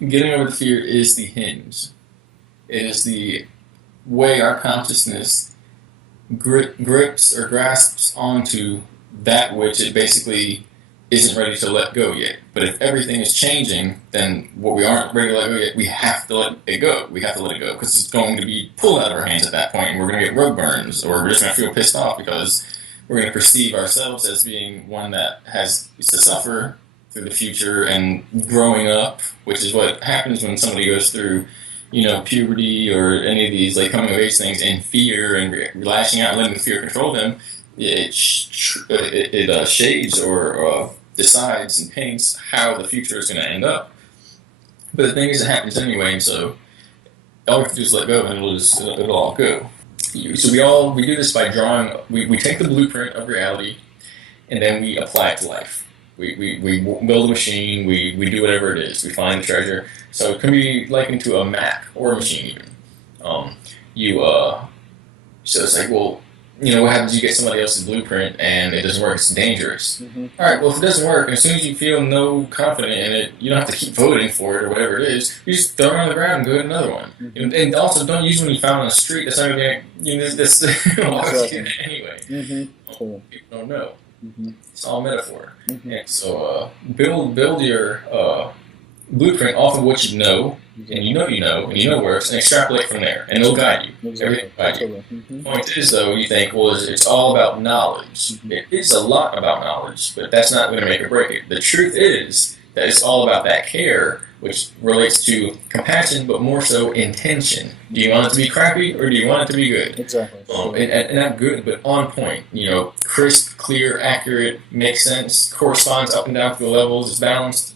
getting over the fear is the hinge. It is the way our consciousness grips or grasps onto that which it basically isn't ready to let go yet. But if everything is changing, then what we aren't ready to let go yet, we have to let it go. We have to let it go because it's going to be pulled out of our hands at that point, and we're going to get rug burns, or we're just going to feel pissed off because we're going to perceive ourselves as being one that has to suffer through the future and growing up, which is what happens when somebody goes through, puberty or any of these like coming of age things in fear and lashing out and letting the fear control them. It shades or decides and paints how the future is going to end up. But the thing is, it happens anyway, and so all we have to do is let go, and it'll all go. So we do this by drawing. We take the blueprint of reality, and then we apply it to life. We build a machine. We do whatever it is. We find the treasure. So it can be likened to a map or a machine even. So it's like, well, what happens? You get somebody else's blueprint and it doesn't work. It's dangerous. Mm-hmm. All right. Well, if it doesn't work, as soon as you feel no confident in it, you don't have to keep voting for it or whatever it is. You just throw it on the ground and go get another one. Mm-hmm. And also, don't use when you found on the street. That's not going to. That's anyway. Mm-hmm. Cool. People don't know. Mm-hmm. It's all metaphor. Mm-hmm. And so build your blueprint off of what you know, and you know works, and extrapolate from there, and it'll guide you. Exactly. Everything will guide you. Mm-hmm. The point is, though, you think, well, it's all about knowledge. Mm-hmm. It is a lot about knowledge, but that's not going to make or break it. The truth is that it's all about that care, which relates to compassion, but more so intention. Do you want it to be crappy, or do you want it to be good? Exactly. And not good, but on point. Crisp, clear, accurate, makes sense, corresponds up and down through the levels, is balanced.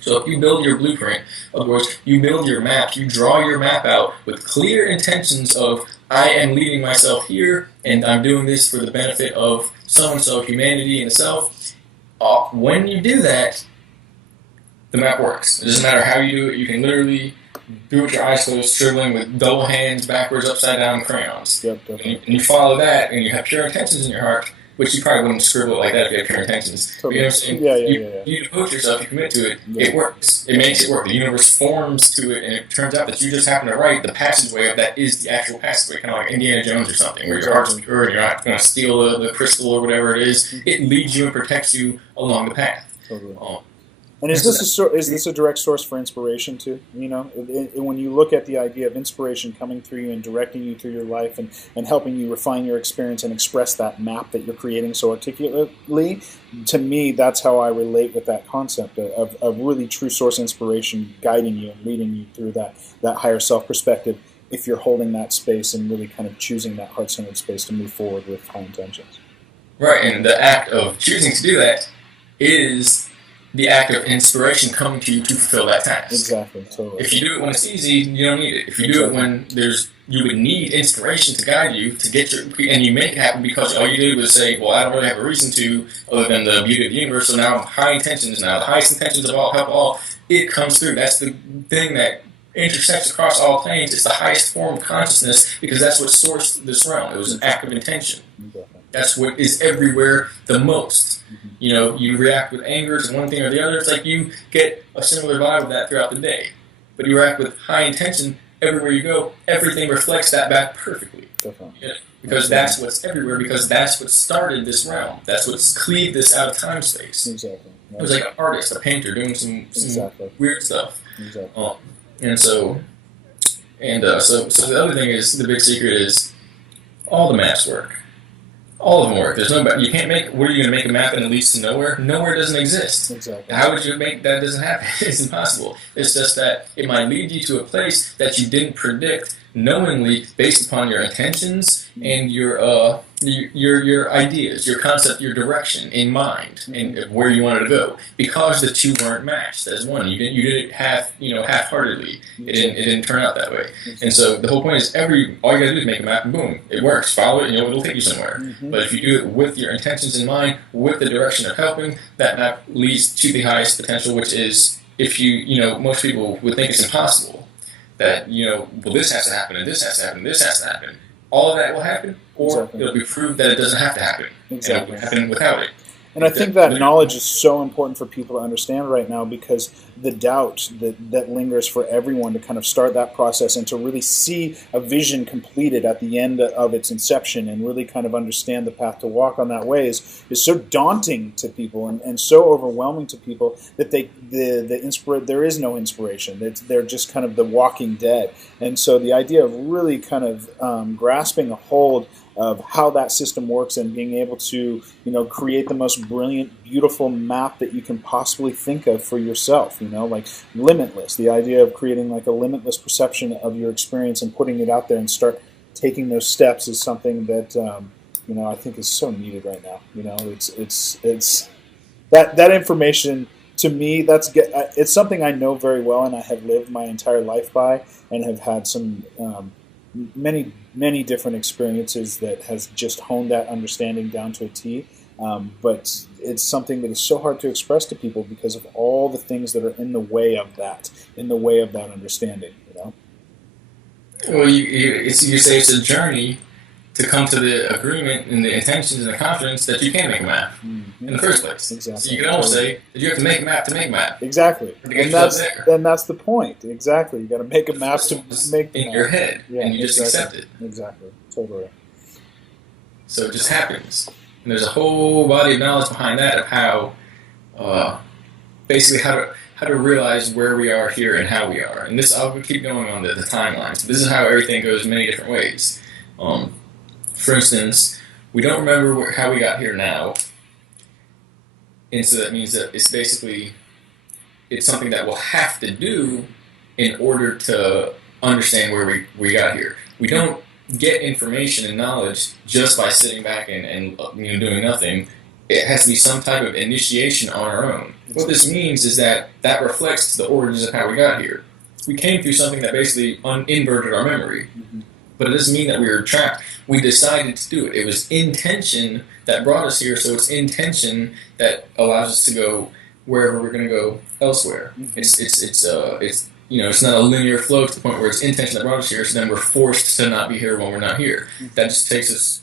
So if you build your blueprint, of course, you build your map, you draw your map out with clear intentions of, I am leading myself here, and I'm doing this for the benefit of so-and-so, humanity and self. When you do that, the map works. It doesn't matter how you do it. You can literally do it with your eyes closed, scribbling with double hands, backwards, upside down crayons. Yep, and you follow that, and you have pure intentions in your heart, which you probably wouldn't scribble it like that if you had pure intentions. Totally. You know what I'm saying? You devote yourself, you commit to it, it works. It makes it work. The universe forms to it, and it turns out that you just happen to write the passageway of that is the actual passageway, kind of like Indiana Jones or something, where your heart's pure and you're not going to steal the crystal or whatever it is. It leads you and protects you along the path. Totally. And is this a direct source for inspiration too? When you look at the idea of inspiration coming through you and directing you through your life and helping you refine your experience and express that map that you're creating so articulately, to me, that's how I relate with that concept of really true source inspiration guiding you and leading you through that higher self perspective if you're holding that space and really kind of choosing that heart-centered space to move forward with high intentions. Right, and the act of choosing to do that is the act of inspiration coming to you to fulfill that task. Exactly. Totally. If you do it when it's easy, you don't need it. If you do it when you would need inspiration to guide you to get and you make it happen because all you did was say, well, I don't really have a reason to other than the beauty of the universe, so now high intentions, now the highest intentions of all, help all, it comes through. That's the thing that intersects across all planes. It's the highest form of consciousness because that's what sourced this realm. It was an act of intention. That's what is everywhere the most. You react with anger to one thing or the other. It's like you get a similar vibe of that throughout the day. But you react with high intention everywhere you go. Everything reflects that back perfectly. Because that's what's everywhere, because that's what started this realm. That's what's cleaved this out of time space. Exactly. It was like an artist, a painter, doing some weird stuff. Exactly. So the other thing is, the big secret is, all the maps work. All of them work. There's no. You can't make. What are you going to make a map and it leads to nowhere? Nowhere doesn't exist. Exactly. How would you make that? Doesn't happen. It's impossible. It's just that it might lead you to a place that you didn't predict knowingly, based upon your intentions and your ideas, your concept, your direction in mind, and where you wanted to go. Because the two weren't matched as one. You did it half-heartedly. It didn't turn out that way. And so the whole point is, all you got to do is make a map, and boom, it works. Follow it, and it'll take you somewhere. Mm-hmm. But if you do it with your intentions in mind, with the direction of helping, that map leads to the highest potential, which is, if most people would think it's impossible. That, well, this has to happen, and this has to happen, and this has to happen. All of that will happen, or it'll be proved that it doesn't have to happen. Exactly. And it will happen without it. And I think that knowledge is so important for people to understand right now, because the doubt that lingers for everyone to kind of start that process and to really see a vision completed at the end of its inception and really kind of understand the path to walk on that way is so daunting to people and so overwhelming to people that there is no inspiration. They're just kind of the walking dead. And so the idea of really kind of grasping a hold of how that system works and being able to, create the most brilliant, beautiful map that you can possibly think of for yourself, like limitless. The idea of creating like a limitless perception of your experience and putting it out there and start taking those steps is something that, I think is so needed right now. It's that information to me, it's something I know very well and I have lived my entire life by and have had some many different experiences that has just honed that understanding down to a T. But it's something that is so hard to express to people because of all the things that are in the way of that understanding. Well, you say it's a journey to come to the agreement and the intentions and the confidence that you can make a map in the first place. Exactly. So you can almost say that you have to make a map to make a map. Exactly. And that's the point. Exactly. You got to make a map to make the in map. your head, and you just accept it. Exactly. Totally. So it just happens. And there's a whole body of knowledge behind that of how, basically how to realize where we are here and how we are. And this, I'll keep going on the timelines. This is how everything goes many different ways. For instance, we don't remember how we got here now, and so that means that it's something that we'll have to do in order to understand where we got here. We don't get information and knowledge just by sitting back and doing nothing. It has to be some type of initiation on our own. What this means is that reflects the origins of how we got here. We came through something that basically inverted our memory. But it doesn't mean that we were trapped. We decided to do it. It was intention that brought us here, so it's intention that allows us to go wherever we're going to go elsewhere. It's not a linear flow to the point where it's intention that brought us here, so then we're forced to not be here when we're not here. That just takes us,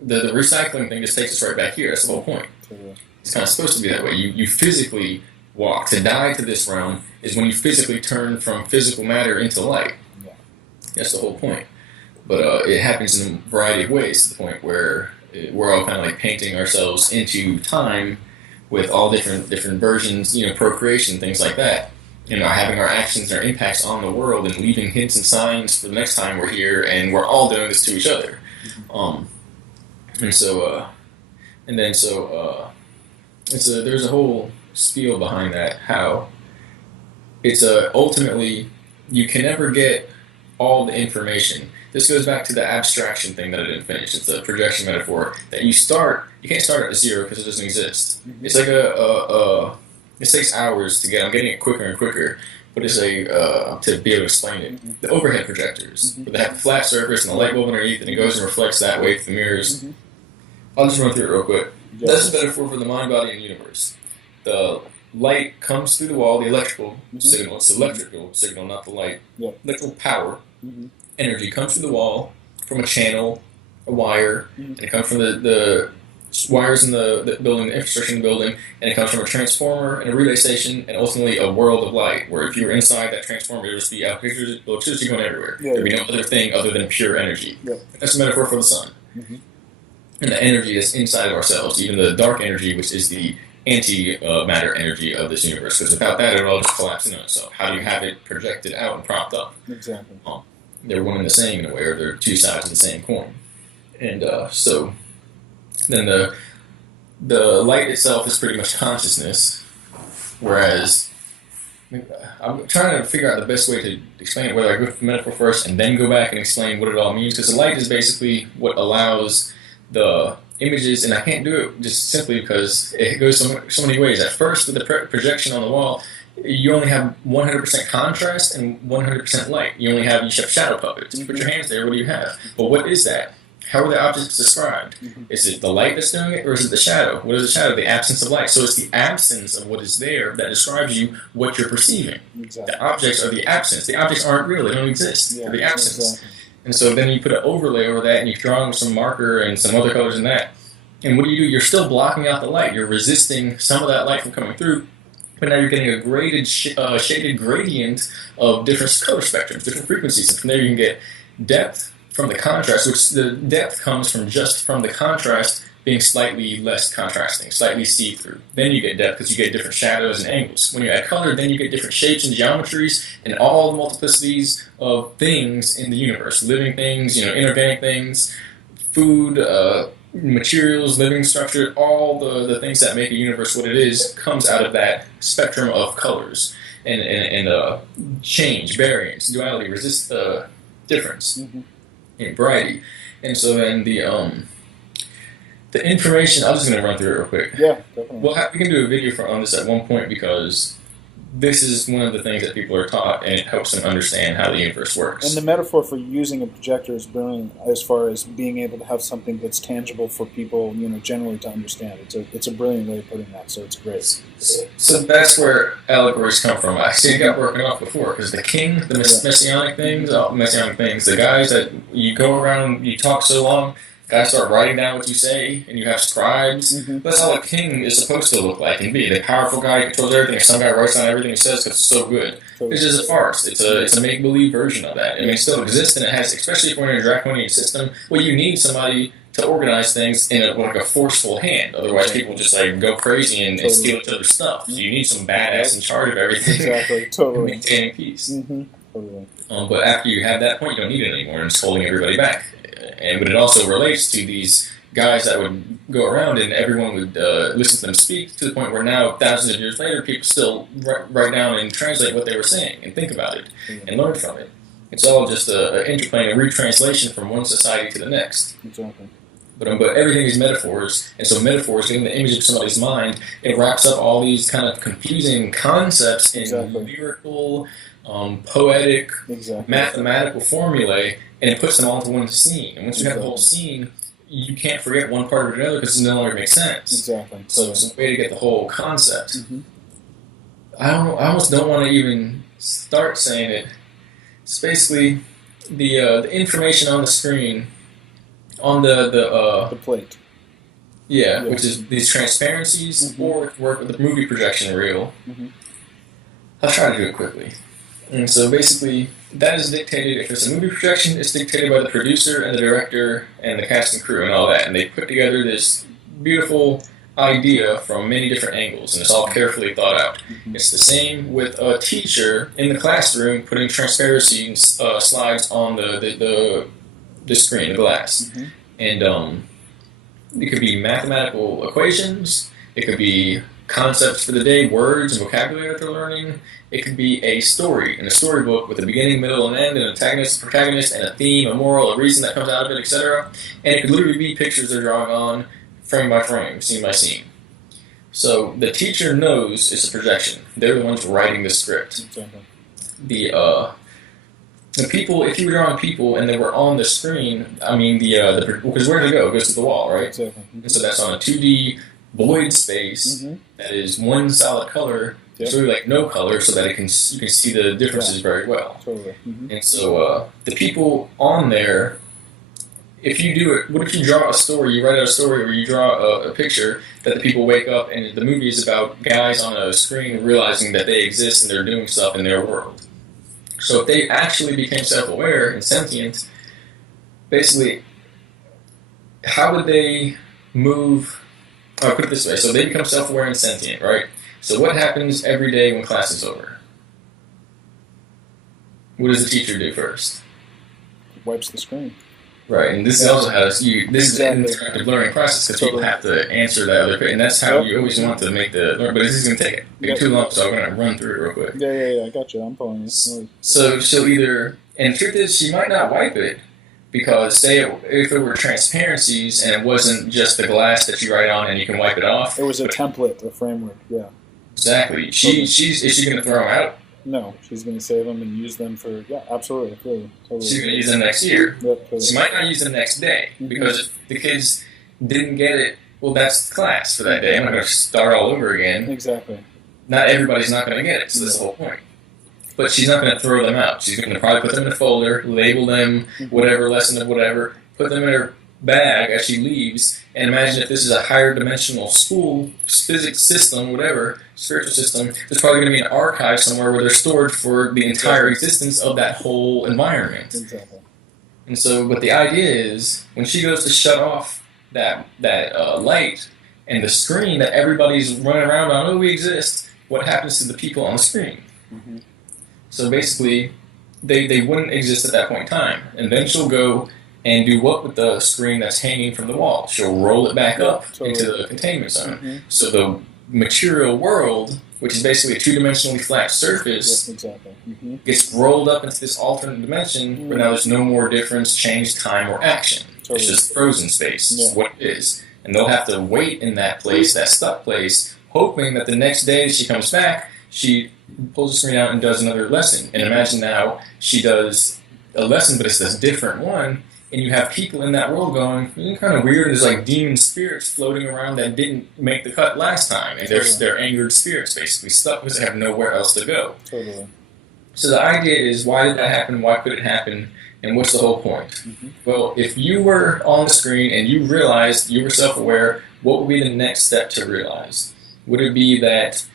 the recycling thing just takes us right back here. That's the whole point. It's kind of supposed to be that way. You physically walk. To die to this realm is when you physically turn from physical matter into light. That's the whole point. But it happens in a variety of ways to the point where we're all kind of like painting ourselves into time with all different versions, procreation, things like that. Having our actions and our impacts on the world and leaving hints and signs for the next time we're here, and we're all doing this to each other. There's a whole spiel behind that, how it's ultimately you can never get all the information. This goes back to the abstraction thing that I didn't finish. It's a projection metaphor that you can't start at zero because it doesn't exist. It's like it takes hours to get. I'm getting it quicker and quicker, but it's to be able to explain it. The overhead projectors, where they have the flat surface and the light bulb underneath, and it goes and reflects that way through the mirrors. I'll just run through it real quick. That's a metaphor for the mind, body, and universe. The light comes through the wall, the electrical signal. It's the electrical signal, not the light. Electrical power. Energy comes through the wall from a channel, a wire, and it comes from the wires in the building, the infrastructure in the building, and it comes from a transformer and a relay station, and ultimately a world of light, where if you were inside that transformer, there would just be electricity going everywhere. There would be no other thing other than pure energy. That's a metaphor for the sun. And the energy that's inside of ourselves, even the dark energy, which is the anti-matter energy of this universe, because without that, it would all just collapse into itself. How do you have it projected out and propped up? Exactly. They're one and the same in a way, or they're two sides of the same coin. And so then the light itself is pretty much consciousness, whereas I'm trying to figure out the best way to explain it, whether I go for the metaphor first and then go back and explain what it all means, because the light is basically what allows the images, and I can't do it just simply because it goes so many ways. At first, with the projection on the wall, you only have 100% contrast and 100% light. You have shadow puppets. You put your hands there, what do you have? But what is that? How are the objects described? Is it the light that's doing it, or is it the shadow? What is the shadow? The absence of light. So it's the absence of what is there that describes you what you're perceiving. The objects are the absence. The objects aren't real. They don't exist. They're the absence. And so then you put an overlay over that, and you draw some marker and some other colors in that, And what do? You're still blocking out the light. You're resisting some of that light from coming through. But now you're getting a shaded gradient of different color spectrums, different frequencies. And from there you can get depth from the contrast, which the depth comes from just from the contrast being slightly less contrasting, slightly see-through. Then you get depth because you get different shadows and angles. When you add color, then you get different shapes and geometries and all the multiplicities of things in the universe. Living things, inorganic things, food, materials, living structure, all the things that make a universe what it is comes out of that spectrum of colors and change, variance, duality, difference, and variety. And so then the information, I'm just going to run through it real quick. Yeah, definitely. Well, we can do a video on this at one point because this is one of the things that people are taught, and it helps them understand how the universe works. And the metaphor for using a projector is brilliant as far as being able to have something that's tangible for people, generally to understand. It's a brilliant way of putting that, so it's great. So that's where allegories come from. I see it got broken off before, because the king, the messianic things, the guys that you go around, you talk so long, guys start writing down what you say, and you have scribes. Mm-hmm. That's how a king is supposed to look like and be. The powerful guy who controls everything. Some guy writes down everything he says because it's so good. Totally. It's just a farce. It's a make-believe version of that. I mean, it still exists, and it has, especially if we're in a draconian system, well, you need somebody to organize things in a forceful hand. Otherwise, people just go crazy and steal each other's stuff. So you need some badass in charge of everything. Exactly. Totally. Maintaining peace. Mm-hmm. Totally. But after you have that point, you don't need it anymore, and it's holding everybody back. But it also relates to these guys that would go around and everyone would listen to them speak, to the point where now, thousands of years later, people still write down and translate what they were saying and think about it and learn from it. It's all just an interplay and a retranslation from one society to the next. Exactly. But everything is metaphors, and so metaphors, getting the image of somebody's mind, it wraps up all these kind of confusing concepts in lyrical, poetic, mathematical formulae, and it puts them all into one scene. And once you have the whole scene, you can't forget one part or another because it no longer makes sense. Exactly. So it's a way to get the whole concept. Mm-hmm. I almost don't want to even start saying it. It's basically the information on the screen, on the plate. Yeah, which is these transparencies, or work with the movie projection reel. Mm-hmm. I'll try to do it quickly. And so basically, that is dictated, if it's a movie projection, it's dictated by the producer and the director and the cast and crew and all that. And they put together this beautiful idea from many different angles, and it's all carefully thought out. Mm-hmm. It's the same with a teacher in the classroom putting transparency slides on the screen, the glass. Mm-hmm. And it could be mathematical equations, it could be concepts for the day, words and vocabulary that they're learning. It could be a story in a storybook with a beginning, middle, and end, an antagonist, protagonist, and a theme, a moral, a reason that comes out of it, etc. And it could literally be pictures they're drawing on, frame by frame, scene by scene. So the teacher knows it's a projection. They're the ones writing the script. Exactly. The people, if you were drawing people and they were on the screen, I mean, because where does it go? It goes to the wall, right? Exactly. And so that's on a 2D void space that is one solid color. It's really like no color, so that you can see the differences very well. Totally. Mm-hmm. And so the people on there, if you do it, what if you draw a story, you write out a story, or you draw a picture that the people wake up, and the movie is about guys on a screen realizing that they exist and they're doing stuff in their world. So if they actually became self-aware and sentient, basically, how would they move? I'll put it this way. So they become self-aware and sentient, right? So what happens every day when class is over? What does the teacher do first? Wipes the screen. Right, and this also has this is an interactive learning process because people have to answer that other, and that's how you always want to make the learn. But this is going to take too long, so I'm going to run through it real quick. Yeah, I got you. I'm following you. So she'll either, and the truth is, she might not wipe it because if it were transparencies and it wasn't just the glass that you write on and you can wipe it off. It was a template, a framework. Yeah. Exactly. Is she going to throw them out? No, she's going to save them and use them for, absolutely. Totally. She's going to use them next year. Yep, totally. She might not use them next day, because if the kids didn't get it, well, that's class for that day. I'm not going to start all over again. Exactly. Not everybody's not going to get it, so that's the whole point. But she's not going to throw them out. She's going to probably put them in a folder, label them, whatever lesson of whatever, put them in her bag as she leaves. And imagine if this is a higher dimensional school, physics system, whatever, spiritual system, there's probably going to be an archive somewhere where they're stored for the entire existence of that whole environment. Exactly. And so, but the idea is, when she goes to shut off that light and the screen that everybody's running around on, oh, we exist, what happens to the people on the screen? Mm-hmm. So basically, they wouldn't exist at that point in time. And then she'll go and do what with the screen that's hanging from the wall? She'll roll it back up into the containment zone. Mm-hmm. So the material world, which is basically a two-dimensionally flat surface, gets rolled up into this alternate dimension where now there's no more difference, change, time, or action. It's just frozen space. It's what it is. And they'll have to wait in that place, that stuck place, hoping that the next day she comes back, she pulls the screen out and does another lesson. And imagine now she does a lesson, but it's this different one, and you have people in that world going, kind of weird. There's like demon spirits floating around that didn't make the cut last time, and they're angered spirits basically stuck because they have nowhere else to go. Totally. So the idea is, why did that happen? Why could it happen? And what's the whole point? Mm-hmm. Well, if you were on the screen and you realized you were self-aware, what would be the next step to realize? Would it be that?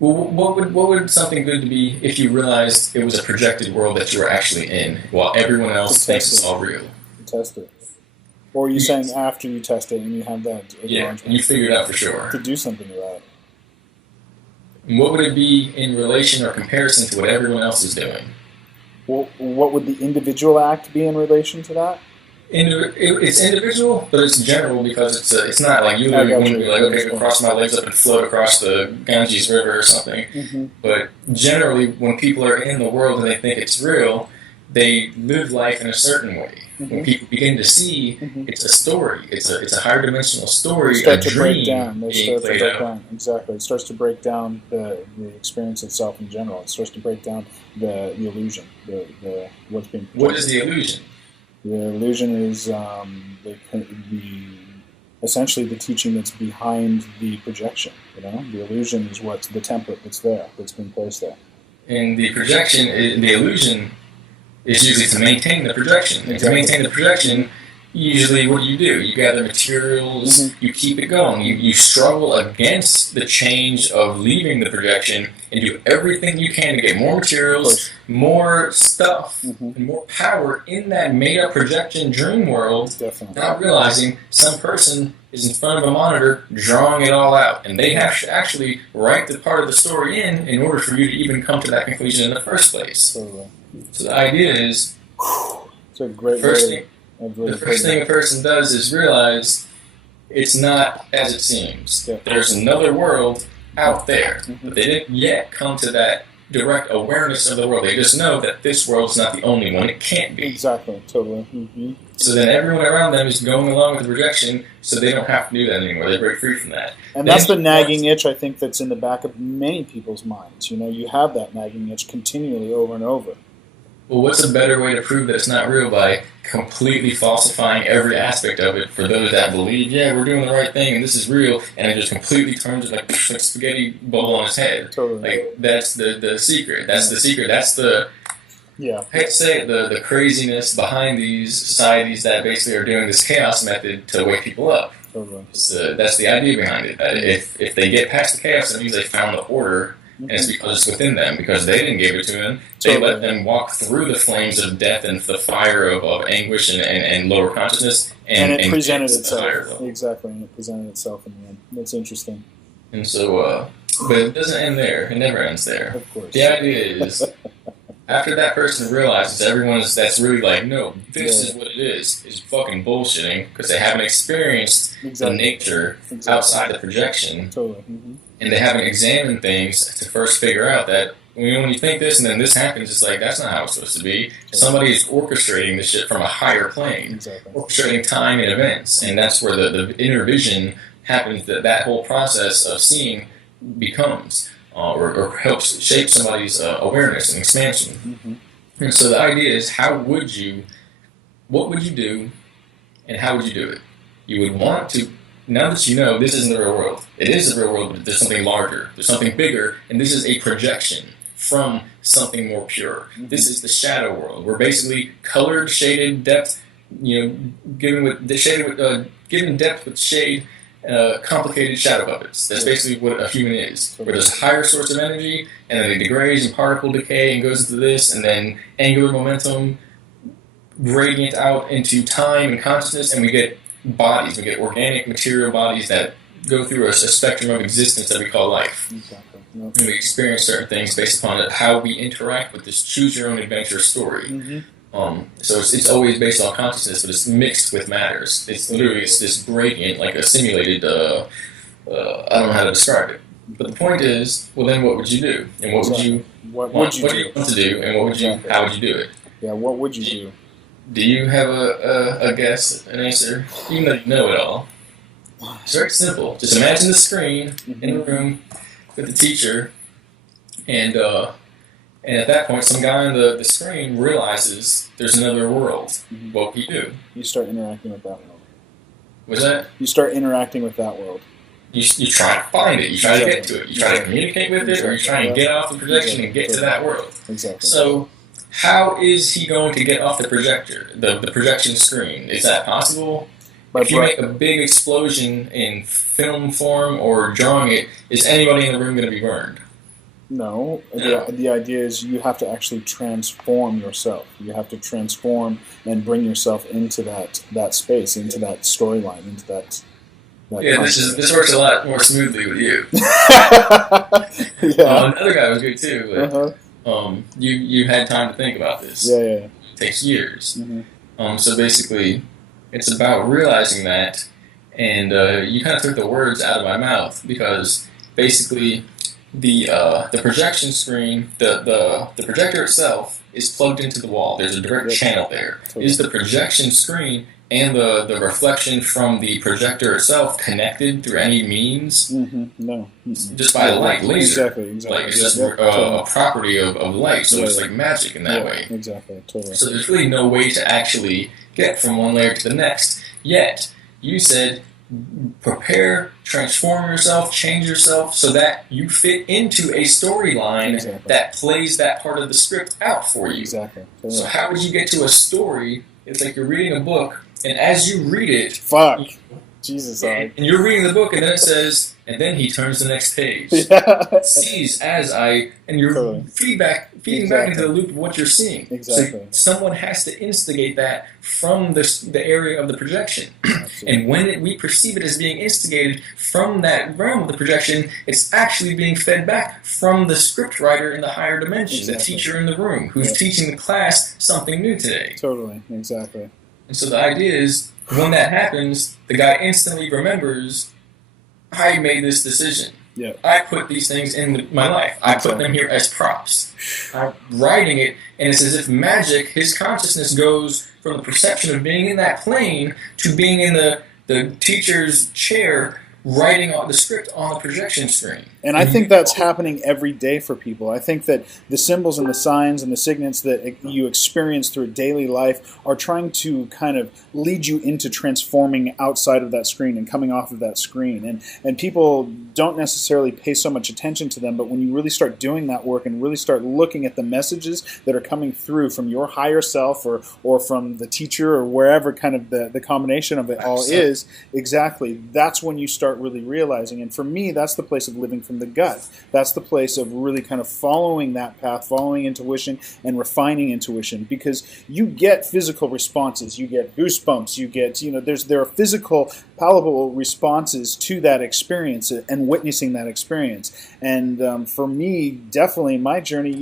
Well, what would something good to be if you realized it was a projected world that you were actually in, while everyone else thinks it's all real? Test it. Or are you saying after you test it and you have that acknowledgement? And you figure it out for sure. To do something about it. And what would it be in relation or comparison to what everyone else is doing? Well, what would the individual act be in relation to that? It's individual, but it's general because it's not like you wouldn't be like, okay, go cross my legs up and float across the Ganges River or something. Mm-hmm. But generally, when people are in the world and they think it's real, they live life in a certain way. Mm-hmm. When people begin to see, it's a story. It's a higher dimensional story. They start to break down. Exactly. It starts to break down the experience itself in general. It starts to break down the illusion. The what's being projected. What is the illusion? The illusion is essentially the teaching that's behind the projection. The illusion is what's the template that's there, that's been placed there. And the projection, the illusion, is usually to maintain the projection. And to maintain the projection, usually what do? You gather materials, you keep it going. You struggle against the change of leaving the projection and do everything you can to get more materials, more stuff, and more power in that made-up projection dream world, not realizing some person is in front of a monitor drawing it all out. And they have to actually write the part of the story in order for you to even come to that conclusion in the first place. So the idea is, it's a great the first thing a person does is realize it's not as it seems. Yeah. There's another world out there, but they didn't yet come to that direct awareness of the world. They just know that this world's not the only one. It can't be. Exactly, totally. Mm-hmm. So then everyone around them is going along with the projection, so they don't have to do that anymore. They break free from that. And that's the nagging itch, I think, that's in the back of many people's minds. You have that nagging itch continually over and over. Well, what's a better way to prove that it's not real by completely falsifying every aspect of it for those that believe, yeah, we're doing the right thing and this is real, and it just completely turns it like spaghetti bubble on its head. Totally. Like, that's the secret. That's the secret. That's the, I hate to say it, the craziness behind these societies that basically are doing this chaos method to wake people up. Totally. That's the idea behind it. That if they get past the chaos, that means they found the order. And it's because it's within them, because they didn't give it to them. They let them walk through the flames of death and the fire of anguish and lower consciousness. And it presented itself. Exactly, and it presented itself in the end. That's interesting. And so, but it doesn't end there. It never ends there. Of course. The idea is, after that person realizes that's really like, no, this is what it is fucking bullshitting, because they haven't experienced the nature outside the projection. Totally. Mm-hmm. And they haven't examined things to first figure out that when you think this and then this happens, it's like, that's not how it's supposed to be. Somebody is orchestrating this shit from a higher plane, orchestrating time and events. And that's where the inner vision happens, that whole process of seeing becomes, or helps shape somebody's awareness and expansion. Mm-hmm. And so the idea is, what would you do, and how would you do it? You would want to, now that you know this isn't the real world, it is the real world, but there's something larger, there's something bigger, and this is a projection from something more pure. This is the shadow world. We're basically colored, shaded, depth giving depth with shade, complicated shadow puppets. That's basically what a human is. Where there's a higher source of energy, and then it degrades and particle decay and goes into this, and then angular momentum gradient out into time and consciousness, and we get bodies. We get organic material bodies that go through a spectrum of existence that we call life. Exactly. Yep. And we experience certain things based upon how we interact with this choose your own adventure story. Mm-hmm. So it's always based on consciousness, but it's mixed with matters. It's literally this gradient, like a simulated. I don't know how to describe it, but the point is, well, then what would you do, and what would you want to do, and what would you? How would you do it? Yeah, what would you do? Do you have a guess, an answer, even though you know it all? It's very simple. Just imagine the screen in the room with the teacher, and at that point, some guy on the screen realizes there's another world. Mm-hmm. What do you do? You start interacting with that world. What's that? You start interacting with that world. You try to find it. You try to get to it. You try to communicate with it, or you try and get off the projection and get to that world. Exactly. So, how is he going to get off the projector, the projection screen? Is that possible? If you make a big explosion in film form or drawing it, is anybody in the room going to be burned? No. The idea is you have to actually transform yourself. You have to transform and bring yourself into that space, into that storyline, into that this works a lot more smoothly with you. Yeah. Another guy was good too, but you had time to think about this. Yeah. It takes years. Mm-hmm. So basically, it's about realizing that, and you kind of took the words out of my mouth, because basically the projection screen, the projector itself is plugged into the wall. There's a direct channel there. Totally. Is the projection screen and the reflection from the projector itself connected through any means? Mm-hmm. No. Mm-hmm. Just by light, laser. Exactly. Like, it's just a property of light, so it's like magic in that way. Exactly, totally. So there's really no way to actually get from one layer to the next. Yet, you said, prepare, transform yourself, change yourself so that you fit into a storyline that plays that part of the script out for you. Exactly. Totally. So how would you get to a story? It's like you're reading a book, and as you read it... Jesus, and you're reading the book, and then it says, and then he turns the next page. Sees as I... And you're feeding back into the loop of what you're seeing. Exactly. So someone has to instigate that from the area of the projection. And when we perceive it as being instigated from that realm of the projection, it's actually being fed back from the script writer in the higher dimension, the teacher in the room, who's teaching the class something new today. Totally, exactly. And so the idea is, when that happens, the guy instantly remembers, I made this decision. Yeah. I put these things in my life. I put them here as props. I'm writing it, and it's as if magic, his consciousness goes from the perception of being in that plane to being in the teacher's chair, writing the script on the projection screen. And I think that's happening every day for people. I think that the symbols and the signs and the signets that you experience through daily life are trying to kind of lead you into transforming outside of that screen and coming off of that screen. And people don't necessarily pay so much attention to them, but when you really start doing that work and really start looking at the messages that are coming through from your higher self or from the teacher or wherever kind of the combination of it all is, exactly, that's when you start really realizing. And for me, that's the place of living from the gut. That's the place of really kind of following that path, following intuition and refining intuition, because you get physical responses, you get goosebumps, you get, there are physical, palatable responses to that experience and witnessing that experience. And for me, definitely my journey,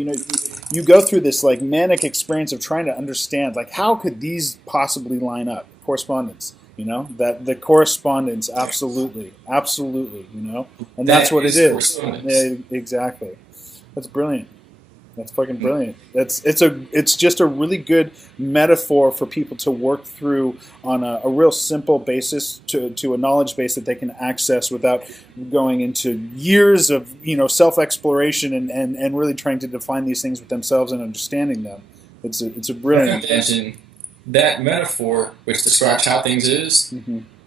you go through this like manic experience of trying to understand, like, how could these possibly line up? Correspondence. That the correspondence, absolutely, and that's what it is. Yeah, exactly. That's brilliant. That's fucking brilliant. It's just a really good metaphor for people to work through on a real simple basis to a knowledge base that they can access without going into years of self-exploration and really trying to define these things with themselves and understanding them. It's a brilliant. That metaphor, which describes how things is,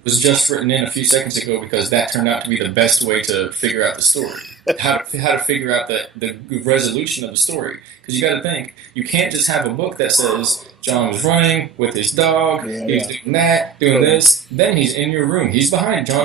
was just written in a few seconds ago because that turned out to be the best way to figure out the story. How to figure out the resolution of the story. Because you got to think, you can't just have a book that says John was running with his dog, he's doing that, doing this, then he's in your room. John's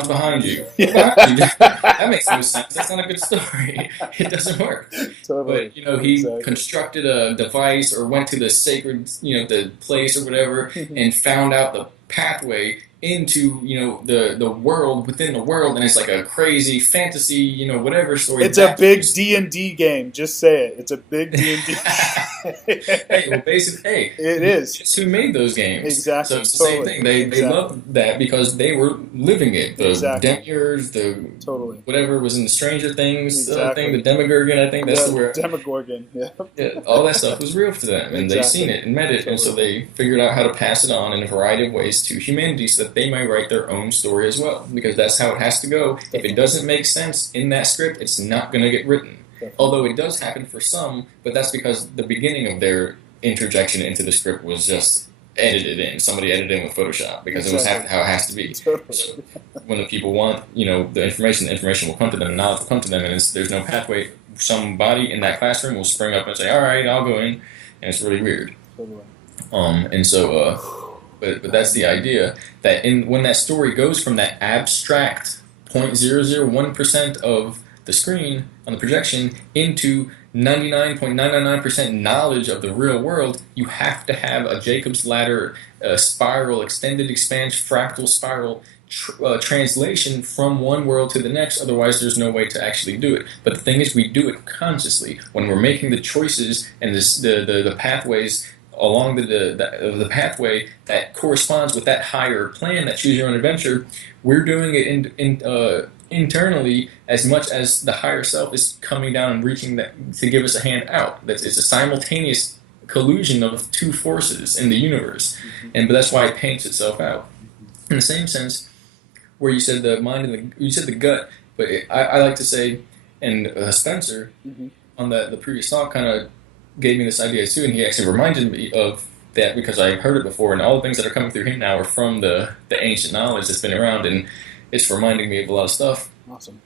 behind you. Behind you. That makes no sense. That's not a good story. It doesn't work. Totally. But, he constructed a device or went to the sacred, the place or whatever and found out the pathway into the world within the world, and it's like a crazy fantasy whatever story. It's a big D&D game. Just say it. It's a big D&D. Hey, well, basically, it is. It's who made those games? Exactly. So it's the same thing. They loved that because they were living it. The Demiurge, whatever was in the Stranger Things thing, the Demogorgon. I think that's the word. Demogorgon. Yeah. All that stuff was real for them, and they've seen it and met it, and so they figured out how to pass it on in a variety of ways to humanity, so that they might write their own story as well, because that's how it has to go. If it doesn't make sense in that script, it's not going to get written. Although it does happen for some, but that's because the beginning of their interjection into the script was just edited in. Somebody edited in with Photoshop, because it was how it has to be. So when the people want, the information will come to them, knowledge will come to them, and there's no pathway. Somebody in that classroom will spring up and say, "All right, I'll go in," and it's really weird. And so. But that's the idea, that when that story goes from that abstract 0.001% of the screen on the projection into 99.999% knowledge of the real world, you have to have a Jacob's ladder, a spiral, extended expansion, fractal spiral translation from one world to the next. Otherwise, there's no way to actually do it. But the thing is, we do it consciously when we're making the choices and the pathways along the pathway that corresponds with that higher plan, that choose your own adventure. We're doing it internally as much as the higher self is coming down and reaching that to give us a hand out. It's a simultaneous collusion of two forces in the universe, but that's why it paints itself out. In the same sense, where you said the mind and you said the gut, but I like to say, and Spencer on the previous talk kind of gave me this idea too, and he actually reminded me of that because I heard it before, and all the things that are coming through him now are from the ancient knowledge that's been around, and it's reminding me of a lot of stuff. Awesome.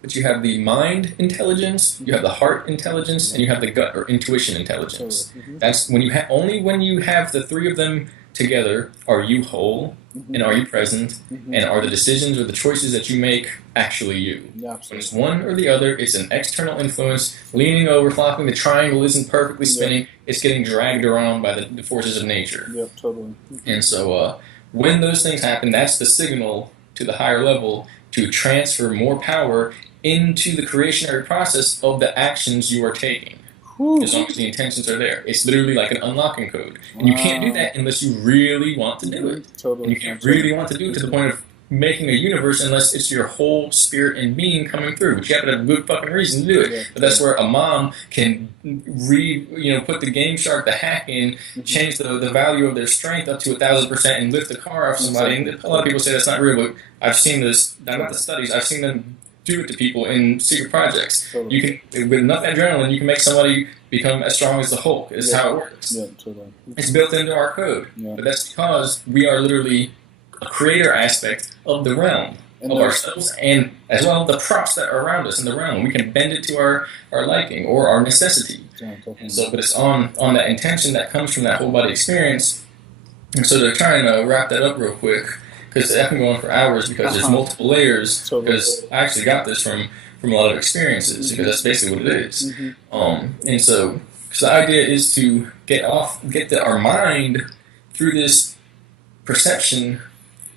But you have the mind intelligence, you have the heart intelligence, and you have the gut or intuition intelligence. That's when only when you have the three of them together are you whole, and are you present, and are the decisions or the choices that you make actually you. When it's one or the other, it's an external influence, leaning over, flopping, the triangle isn't perfectly spinning, it's getting dragged around by the forces of nature. Yep, totally. And so when those things happen, that's the signal to the higher level to transfer more power into the creationary process of the actions you are taking. As long as the intentions are there. It's literally like an unlocking code. And you can't do that unless you really want to do it. Totally. And you can't really want to do it to the point of making a universe unless it's your whole spirit and being coming through. But you have to have a good fucking reason to do it. But that's where a mom can put the Game Shark, the hack in, change the value of their strength up to 1,000% and lift the car off somebody. And a lot of people say that's not real, but I've seen this, not the studies, I've seen them do it to people in secret projects. Totally. You can, with enough adrenaline, you can make somebody become as strong as the Hulk. Is how it works. Yeah, totally. It's built into our code, but that's because we are literally a creator aspect of the realm of ourselves, and as well the props that are around us in the realm. We can bend it to our liking or our necessity. And so, but it's on that intention that comes from that whole body experience. And so they're trying to wrap that up real quick, because that can go on for hours because there's multiple layers. Because I actually got this from a lot of experiences, because that's basically what it is. And so the idea is to get our mind through this perception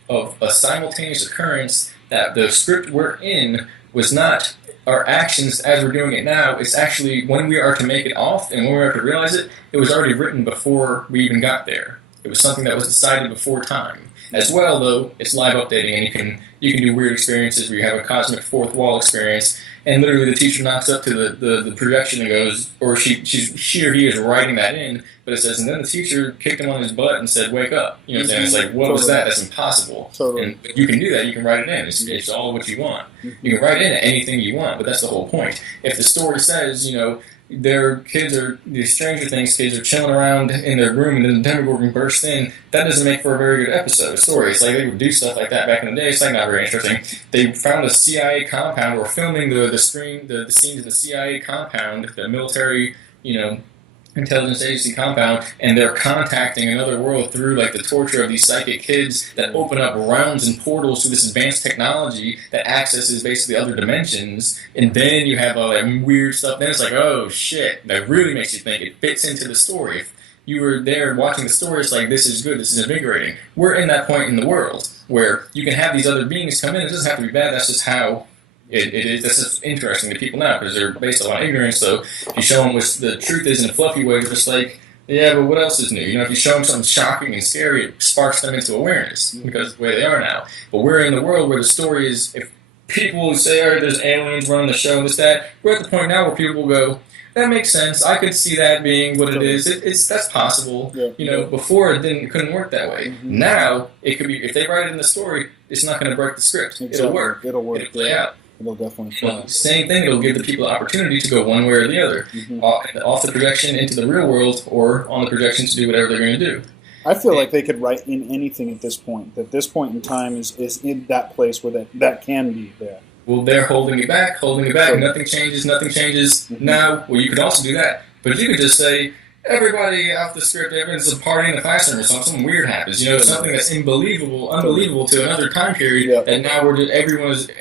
of a simultaneous occurrence, that the script we're in was not our actions as we're doing it now. It's actually when we are to make it off and when we are to realize it, it was already written before we even got there. It was something that was decided before time. As well, though, it's live updating, and you can do weird experiences where you have a cosmic fourth wall experience, and literally the teacher knocks up to the projection and goes, or she or he is writing that in, but it says, and then the teacher kicked him on his butt and said, "Wake up!" You know what I'm saying? It's like, what was that? That's impossible. And you can do that. You can write it in. It's all what you want. You can write in anything you want, but that's the whole point. If the story says, their kids are, these Stranger Things kids are chilling around in their room and then the Demogorgon bursts in, that doesn't make for a very good episode story. It's like they would do stuff like that back in the day. It's like not very interesting. They found a CIA compound, or filming the scenes of the CIA compound, the military, intelligence agency compound, and they're contacting another world through like the torture of these psychic kids that open up realms and portals to this advanced technology that accesses basically other dimensions. And then you have all that weird stuff. Then it's like, oh shit, that really makes you think. It fits into the story. If you were there watching the story, it's like, this is good, this is invigorating. We're in that point in the world where you can have these other beings come in. It doesn't have to be bad. That's just how it is. That's just interesting to people now because they're based on ignorance. So if you show them what the truth is in a fluffy way, they're just like, yeah, but what else is new? If you show them something shocking and scary, it sparks them into awareness because of the way they are now. But we're in the world where the story is, if people say, all right, there's aliens running the show and this, that, we're at the point now where people will go, that makes sense. I could see that being what it is. That's possible. Yeah. Before it couldn't work that way. Mm-hmm. Now it could be, if they write it in the story, it's not going to break the script. Exactly. It'll work. It'll play out. It'll definitely show. Same thing. It'll give the people the opportunity to go one way or the other, off the projection into the real world, or on the projection to do whatever they're going to do. I feel like they could write in anything at this point. That this point in time is in that place where that can be there. Well, they're holding it back. Nothing changes. Now, well, you could also do that. But you could just say, everybody off the script, everyone's a party in the classroom or something weird happens. Something that's unbelievable to another time period that now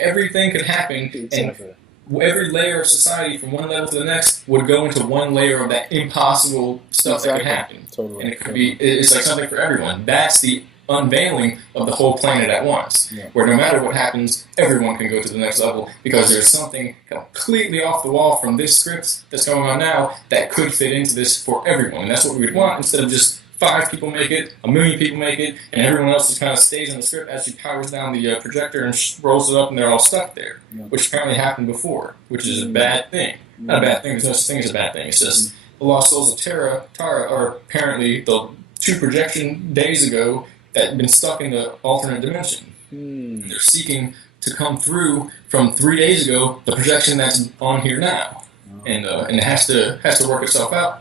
everything could happen. Exactly. And every layer of society from one level to the next would go into one layer of that impossible stuff that could happen. Totally. And it could be, it's like something for everyone. That's the unveiling of the whole planet at once, where no matter what happens, everyone can go to the next level because there's something completely off the wall from this script that's going on now that could fit into this for everyone. And that's what we would want, instead of just 5 people make it, 1 million people make it, and everyone else just kind of stays on the script as she powers down the projector and rolls it up and they're all stuck there, which apparently happened before, which is a bad thing. Not a bad thing, there's no such thing as a bad thing. It's just the lost souls of Tara are apparently the 2 projection days ago that had been stuck in the alternate dimension. They're seeking to come through from 3 days ago, the projection that's on here now, and it has to work itself out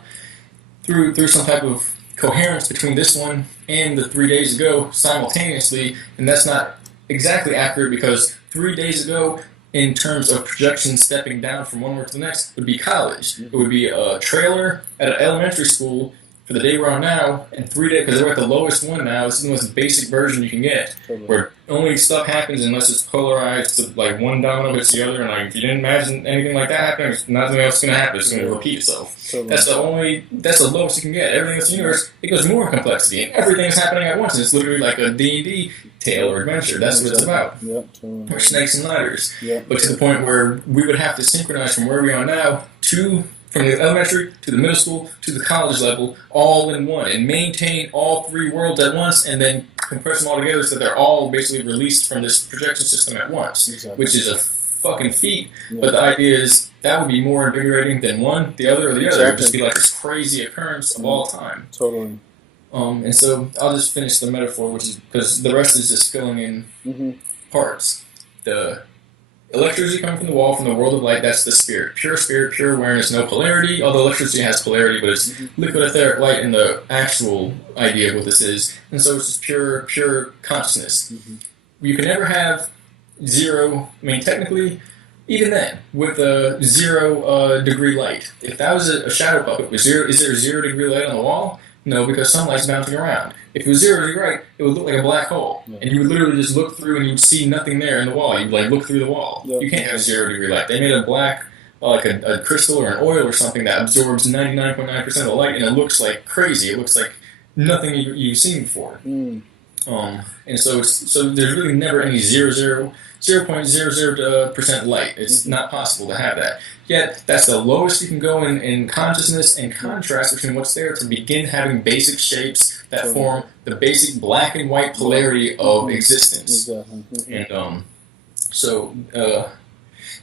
through some type of coherence between this one and the 3 days ago simultaneously, and that's not exactly accurate because 3 days ago, in terms of projection stepping down from one work to the next, would be college. It would be a trailer at an elementary school for the day we're on now, and 3 days, because we're at the lowest one now. This is the most basic version you can get, where only stuff happens unless it's polarized to like one domino hits the other, and like if you didn't imagine anything like that happening, nothing else is going to happen. It's going to repeat itself. That's the lowest you can get. Everything else in the universe, it goes more complexity, and everything is happening at once. And it's literally like a D&D tale or adventure. That's what it's about. Or snakes and ladders. But to the point where we would have to synchronize from where we are now from the elementary to the middle school to the college level, all in one, and maintain all 3 worlds at once, and then compress them all together so they're all basically released from this projection system at once, which is a fucking feat. But the idea is that would be more invigorating than one, the other, or the other. It would just be like this crazy occurrence of all time. Totally. And so I'll just finish the metaphor, which is because the rest is just filling in parts. The electricity coming from the wall, from the world of light, that's the spirit, pure awareness, no polarity, although electricity has polarity, but it's liquid etheric light in the actual idea of what this is. And so it's just pure consciousness. You can never have zero, technically, even then, with a 0 degree light. If that was a shadow puppet, is there 0 degree light on the wall? No, because sunlight's bouncing around. If it was 0 degree light, it would look like a black hole. And you would literally just look through and you'd see nothing there in the wall. You'd look through the wall. You can't have 0 degree light. They made a black, like a crystal or an oil or something that absorbs 99.9% of the light, and it looks like crazy. It looks like nothing you've seen before. And so there's really never any 0.00% light. It's not possible to have that. Yet, that's the lowest you can go in consciousness and contrast between what's there to begin having basic shapes that form the basic black and white polarity of existence. And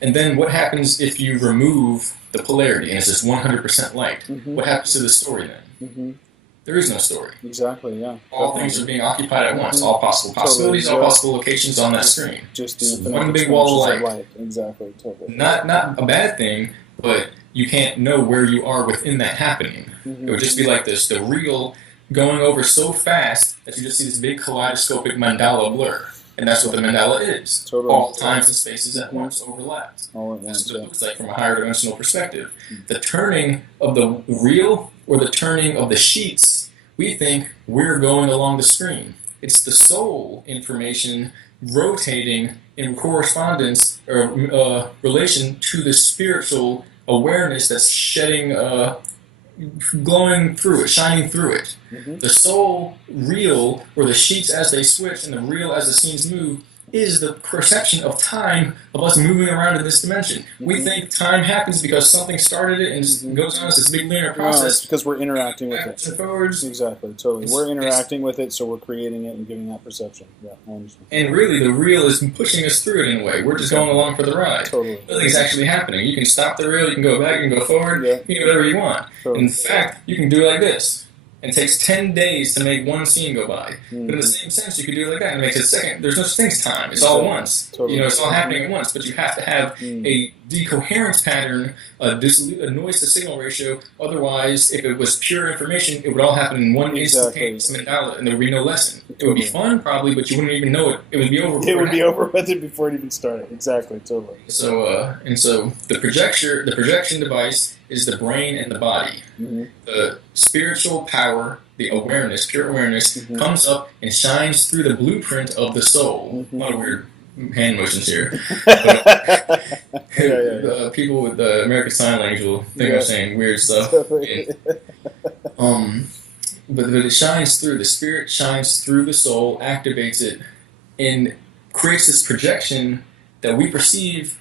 and then what happens if you remove the polarity and it's just 100% light? What happens to the story then? There is no story. Exactly, yeah. All things are being occupied at once. All possible possibilities, all possible locations on that screen. Just one big wall of light. Exactly, totally. Not a bad thing, but you can't know where you are within that happening. Mm-hmm. It would just be like this, the reel going over so fast that you just see this big kaleidoscopic mandala blur. And that's what the mandala is. Totally. All times and spaces at once overlapped. All at That's once. what it looks like from a higher dimensional perspective. The turning of the reel or the turning of the sheets, we think we're going along the screen. It's the soul information rotating in correspondence or relation to the spiritual awareness that's shedding, glowing through it, shining through it. Mm-hmm. The soul reel, or the sheets as they switch and the reel as the scenes move, is the perception of time of us moving around in this dimension. Mm-hmm. We think time happens because something started it and just goes on as this big linear process. No, it's because we're interacting with it. And forwards. Exactly, totally. We're interacting with it, so we're creating it and giving that perception. Yeah, I understand. And really, the reel is pushing us through it in a way. We're just going along for the ride. Totally. Nothing's actually happening. You can stop the reel, you can go back, you can go forward, yeah. you can do whatever you want. Totally. In fact, you can do it like this. And it takes 10 days to make one scene go by. Mm-hmm. But in the same sense, you could do it like that and it makes it a second. There's no such thing as time. It's all at once. Totally. It's all happening at once. But you have to have a decoherence pattern, a noise-to-signal ratio. Otherwise, if it was pure information, it would all happen in one instantaneous mandala, and there would be no lesson. It would be fun, probably, but you wouldn't even know it. It would be over. It would be over with it before it even started. Exactly, totally. So, the projection device is the brain and the body. Mm-hmm. The spiritual power, the awareness, pure awareness, comes up and shines through the blueprint of the soul. A lot of weird hand motions here. People with American Sign Language will think I'm saying weird stuff. But it shines through. The spirit shines through the soul, activates it, and creates this projection that we perceive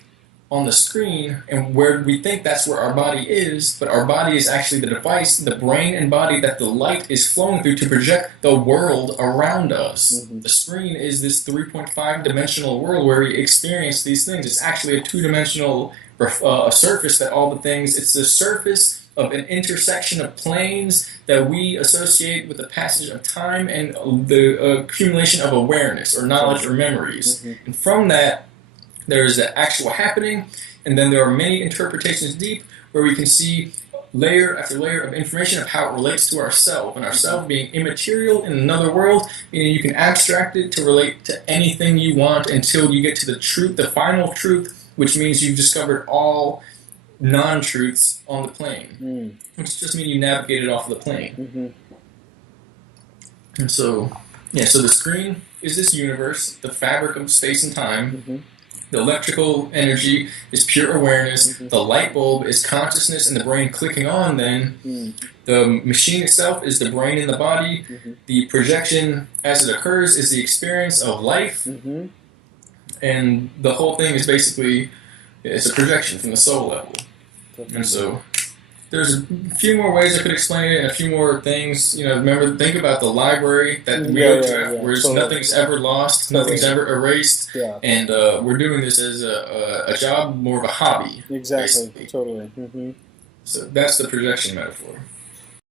on the screen, and where we think that's where our body is, but our body is actually the device, the brain and body that the light is flowing through to project the world around us. Mm-hmm. The screen is this 3.5 dimensional world where we experience these things. It's actually a 2-dimensional surface that all the things, it's the surface of an intersection of planes that we associate with the passage of time and the accumulation of awareness or knowledge or memories. Mm-hmm. And from that, there is the actual happening, and then there are many interpretations deep where we can see layer after layer of information of how it relates to ourself, and ourself being immaterial in another world, meaning you can abstract it to relate to anything you want until you get to the truth, the final truth, which means you've discovered all non-truths on the plane, which just means you navigated off of the plane. Mm-hmm. And so the screen is this universe, the fabric of space and time. Mm-hmm. The electrical energy is pure awareness. Mm-hmm. The light bulb is consciousness and the brain clicking on then. Mm-hmm. The machine itself is the brain and the body. Mm-hmm. The projection as it occurs is the experience of life. Mm-hmm. And the whole thing is basically, it's a projection from the soul level. Mm-hmm. And so there's a few more ways I could explain it and a few more things. Remember, think about the library that we go to afterwards. Totally. Nothing's ever lost. Totally. Nothing's ever erased. Yeah. And we're doing this as a job, more of a hobby. Exactly. Basically. Totally. Mm-hmm. So that's the projection metaphor.